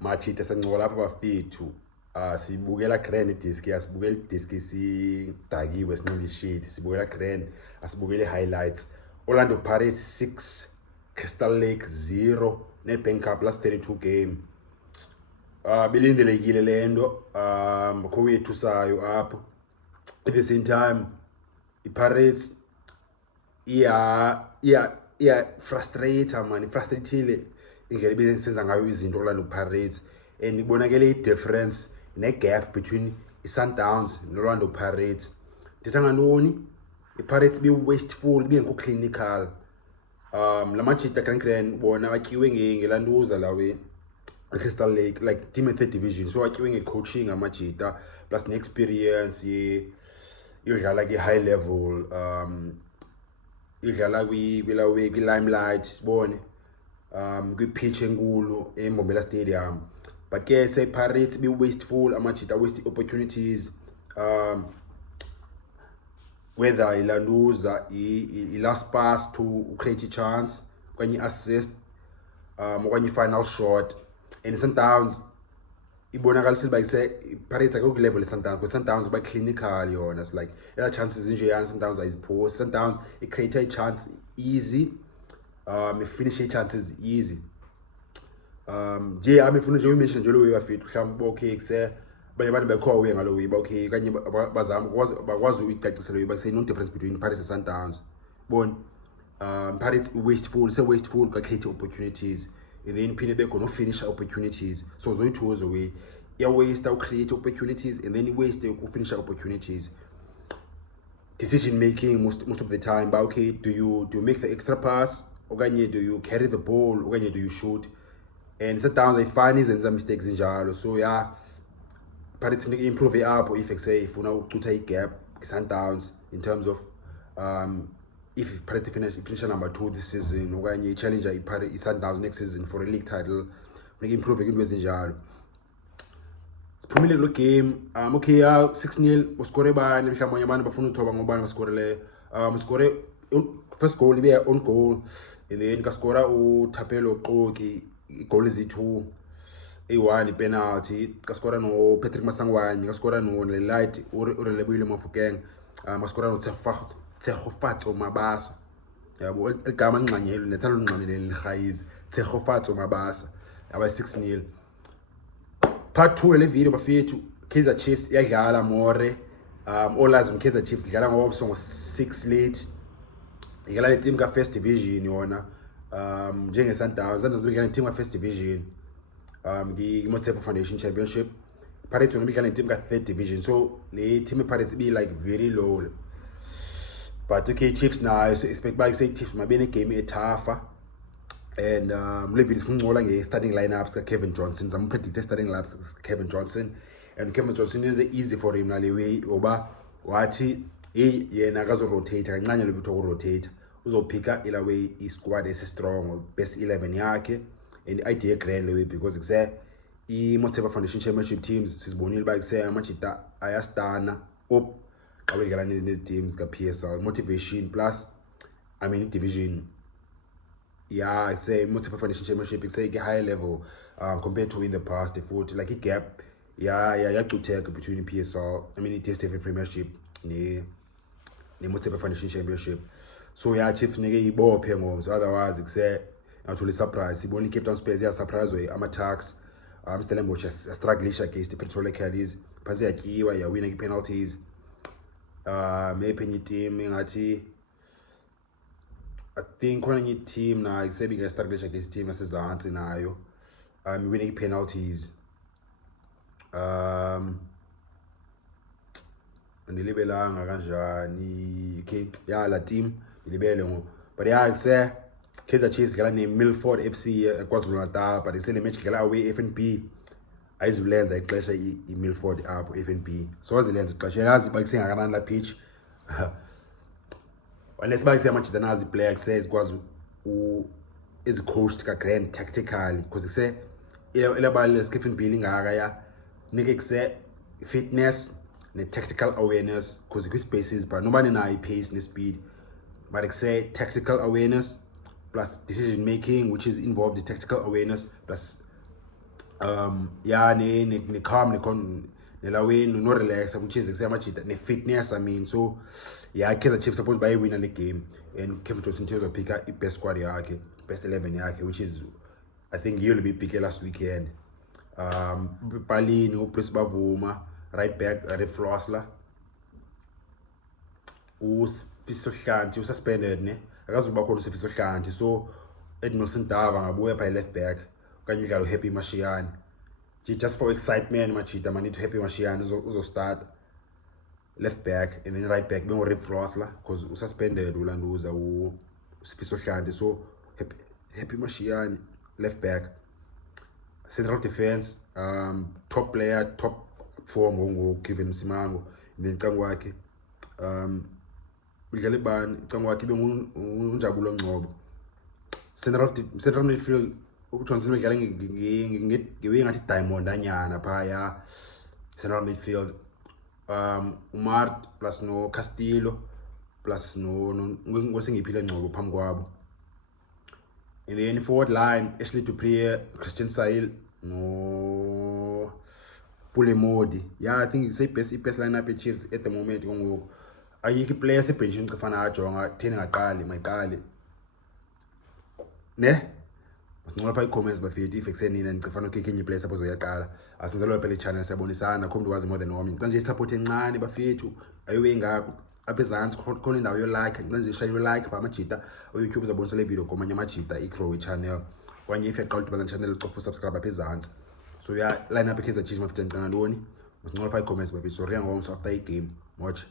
Machita sencola lapha bafethu sibukela grand disc asibukela disc sidakiwe sinole sheet sibukela grand asibukele highlights. Orlando Pirates 6 Crystal Lake 0 Nedbank Cup last 32 game. Bilindelekile lento kowethu sayo apho. At the same time iPirates frustrator man, frustrated indlela ebisenza ngayo izinto Orlando Pirates, and ibonakele i-difference ne-gap between i-Sundowns no-Orlando Pirates. Ndithetha ngantoni? I-Pirates be-wasteful, bengekho clinical. Lamajita Grand bona batyiwe ngelantuza lawe Crystal Lake, like team third division, so batyiwe nge-coaching amajita plus ne-experience yodlala ki-high level, idlala kwi-limelight bone kwi-pitch enkulu eMbombela Stadium. But ke say Pirates be wasteful, amajita waste opportunities, whether ilanduza i-last pass to create a chance okanye assist okanye final shot. And Sundowns ibonakalisile uba Pirates akukho level Sundowns, because Sundowns ba clinical yona. It's like other chances injeyana Sundowns ayiziphosi. Sundowns create a chance easy, finish chances easy. Nje amifuna nje uyimention nje lo way bafethu mhlawumbe okay kuse abanye abantu bekho uye ngalo way okay kanye bazama bakwazi uyicacisela uba say no difference between Pirates and Sundowns. Bon, Pirates wasteful, say wasteful ka create opportunities, and then phinde bekho no finish opportunities. So zoyi-two away ya waste to create opportunities and then waste to finish opportunities. Decision making most of the time, but okay, do you make the extra pass okanye do you carry the ball okanye do you shoot? And sometimes they find izenza mistakes injalo. So yeah, Pirates can improve it up if say ifuna ukucutha igap Sundowns in terms of if Pirates finish number 2 this season okanye challenger i-Sundowns next season for a league title, make improve into ezinjalo. Siphumile lo game, okay 6-0 uscore bani mhlawumbe abantu bafuna uthoba ngobani bascorele. Score first goal ibe on goal, and then kascora uThapelo Qoki goal ezi-2, a1 penalty, kascora no Patrick Masangwani, kascora no Light Urelebile Mofokeng, kascora no Tshegofatso Mabasa. Yabo igama nqanyelo nethalo nqanele lihayizi Tshegofatso Mabasa aba 6-0. Part 2 ele video bafethu Kaizer Chiefs iyadlala more, olazi Kaizer Chiefs idlala ngoba songo 6 late, idlala team ka first division yona, njenge Sundowns idlala team ka first division, ngi-Motsepe Foundation Championship. Pirates yona idlala team ka third division, so le team Pirates be like very low. But okay, Chiefs nayo so expect by say Chiefs mabe ne game etougher. And le video sincola nge-starting lineups ka Kevin Johnson. I'm predicting starting lineups Kevin Johnson, and Kevin Johnson is easy for him nale way oba wathi yena akazo-rotate kancane lo bitho ku-rotate, uzophika ila way i-squad esi-strong, best 11 yakhe, and idea grand le way because kuse i-Motsepe Foundation Championship teams sizibonile uba kuse amajita ayastana up xa bedlala nezi teams ka-PSL. Motivation plus division, yeah, I say Motsepe Foundation Championship, it's like a high level compared to in the past. If like a gap, yeah, to take between PSL, it is the Premiership, the Motsepe Foundation Championship. So yeah, Chiefs nige ibo pengo. So otherwise, it's actually surprise. He only kept on space. Yeah, surprise way. I'm attacks. Still much struggling against the Petrol Caddies. Pazia kiwa ya winning penalties. Maybe team ngati. I think when you team now, I say because struggle against team as a answer nayo, winning penalties, and the libelanga kanjani, okay, yeah, la team libelongo. But yeah, I say Kaizer Chiefs gala name Milford FC KwaZulu-Natal, but they say the match gala away FNP. Ayizulenza ixesha i-Milford apho FNP. So azilenza ixesha yazi bakuse ngakanani pitch. Unless by say much than as the player says because is coached ka grand tactically, because they say elabali Stephen Billing ya nike say fitness and tactical awareness, because the spaces but nobody na pace and speed, but they say tactical awareness plus decision making, which is involved in tactical awareness plus yeah, ne calm nelawini no relax which is kuseyamajita ne fitness I mean. So yeah, Kaizer Chiefs supposed by win the game, and Kevin Johnson pick up best squad yakhe, best 11 yakhe, which is I think he'll be picked last weekend. Palini uPrince Bavuma, right back Reflosla, uSifiso Hlanti ususpended ne akazuba khona uSifiso Hlanti, so Edmilson Dava ngabuya pha left back okanye udlala uHappy Mashiane. Just for excitement machita man, to Happy Mashiane uzo start left back, and then right back bengo Reflosla because ususpended ulanduza uSifiso Hlanti, so Happy Mashiane left back. Central defense, top player, top form Kevin Simango, nenkangu wakhe udlala ibani icangu wakhe unjabulo Ngcobo. Central midfield uJohnson udlala ngewe ngathi diamond anyana phaya central midfield, Umar plus no Castillo plus no ngosengiphile Ngcobo phambi kwabo. And then forward line, Ashley Dupree, Christian Sahil, no Pulemodi. Yeah, I think it's the best lineup at Chiefs at the moment. I think players a pension to find out Jonga, Tina Kali, my Kali. Ne? No comments but if extending and Kafano kicking you play suppose we are Kala. As a little channel Sabonisana, come to us more than normal. Don't just supporting nine, but feature. Are you wing up? Apesans calling now you like and then share you like Pamachita or YouTube is a bonus video come Machita Ikro channel when you fed cult channel for subscribe Apesans. So yeah, line up because the Chiefs of 10 and only was not by comments but it's so real homes after a game. Watch.